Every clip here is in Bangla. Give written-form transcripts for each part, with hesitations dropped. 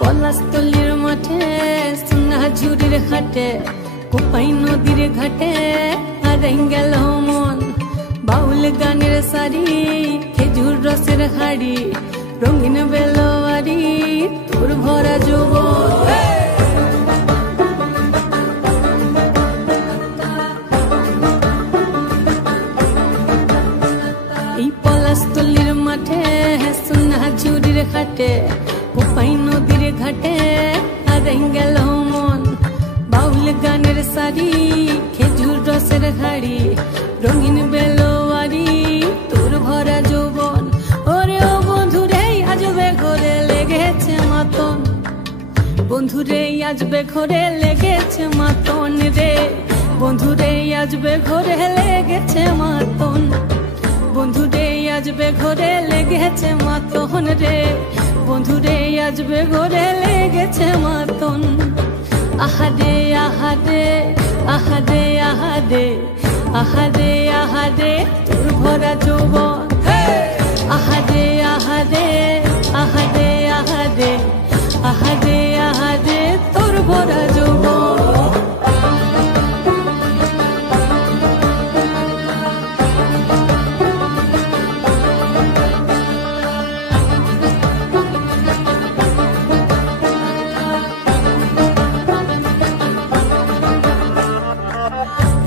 পলাশতলির মাঠে সোনা ঝুড়ির ঘাটে কোপাই নদীর ঘাটে হারাই গেল মন বাউল গানের সারি খেজুর রসের হাড়ি রঙিন বেলোয়ারি তোর ভরা যৌবন এই পলাশতলির মাঠে সোনা ঝুড়ির ঘাটে কোপাই নদীর ঘাটে হারাই গেল মন বাউল গানের সারি খেজুর রসের হাড়ি রঙিন বেলোয়ারি তোর ভরা যৌবন ওরে ও বন্ধুরে আজবে ঘরে লেগেছে মাতন বন্ধুরে আজবে ঘরে লেগেছে মাতন রে বন্ধুরে আজবে ঘরে লেগেছে মাতন বন্ধুরে আজবে ঘরে লেগেছে মাতন রে বন্ধুরে আজবে ঘরে লেগেছে মাতন আহারে আহারে আহারে আহারে আহারে আহারে তোর ভরা যৌবন আহারে আহারে আহারে আহারে আহারে আহারে তোর ভরা যৌবন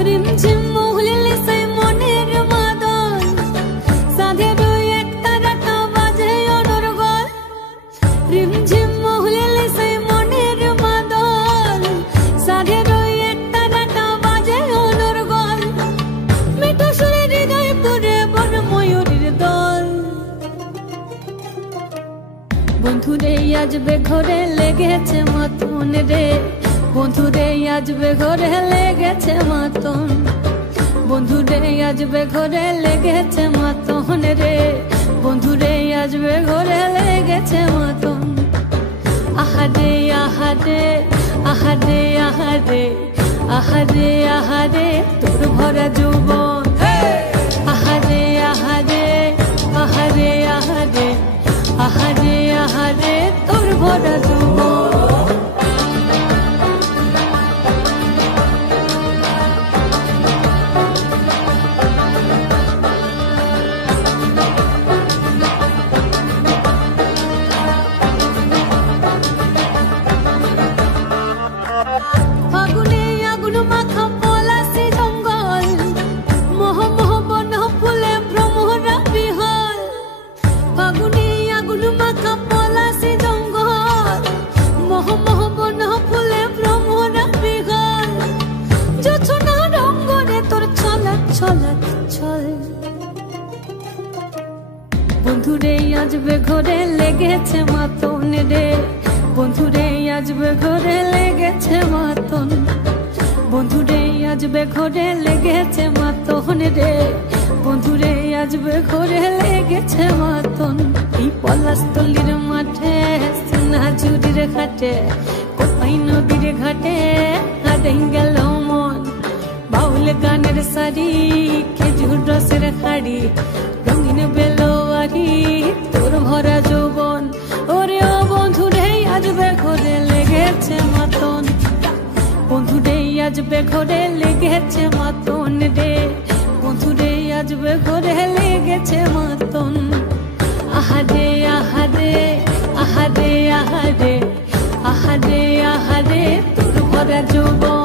রিমঝিম মহুলিলে সেই মনের মাদল সাধের এক তারাটা বাজে অনর্গল রিমঝিম মহুলিলে সেই মনের মাদল সাধের এক তারাটা বাজে অনর্গল মিঠু সুরে হৃদয় পুরে বন ময়ূরীর দল বন্ধুরে আজবে ঘরে লেগেছে মাতন রে বন্ধুরে আজবে ঘরে লেগেছে মাতন বন্ধুরে আজবে ঘরে লেগেছে মাতন রে বন্ধুরে আজবে ঘরে লেগেছে মাতন আহারে আহারে আহারে আহারে আহারে আহারে তোর ভরা যৌবন আহারে আহারে আহারে আহারে আহারে আহারে তোর ভরা যৌবন ফাগুনে আগুন মাখা পলাশি জঙ্গল মোহ মোহ বন ফুলে ভ্রমরা বিহল ফাগুনে আগুন মাখা পলাশি জঙ্গল মোহ মোহ বন ফুলে ভ্রমরা বিহল জোছনা রঙ্গরে তোর ছলক ছলক ছল বন্ধুরে আজবে ঘরে লেগেছে মাতন রে বন্ধুরে আজবে ঘরে লেগেছে মাতন বন্ধুরে আজবে ঘরে লেগেছে মাতন রে বন্ধুরে আজবে ঘরে লেগেছে মাতন এই পলাশতলির মাঠে সোনা ঝুড়ির ঘাটে কোপাই নদীর ঘাটে হারাই গেল মন বাউল গানের সারি খেজুর রসের হাড়ি রঙিন বেলোয়ারি তোর ভরা যৌবন ওরে ও বন্ধুরে আজবে ঘরে লেগেছে মাতন বন্ধুরে আজবে ঘরে লেগেছে মাতন রে বন্ধুরে আজবে ঘরে লেগেছে মাতন আহারে আহারে আহারে আহারে আহারে আহারে তোর ভরা যৌবন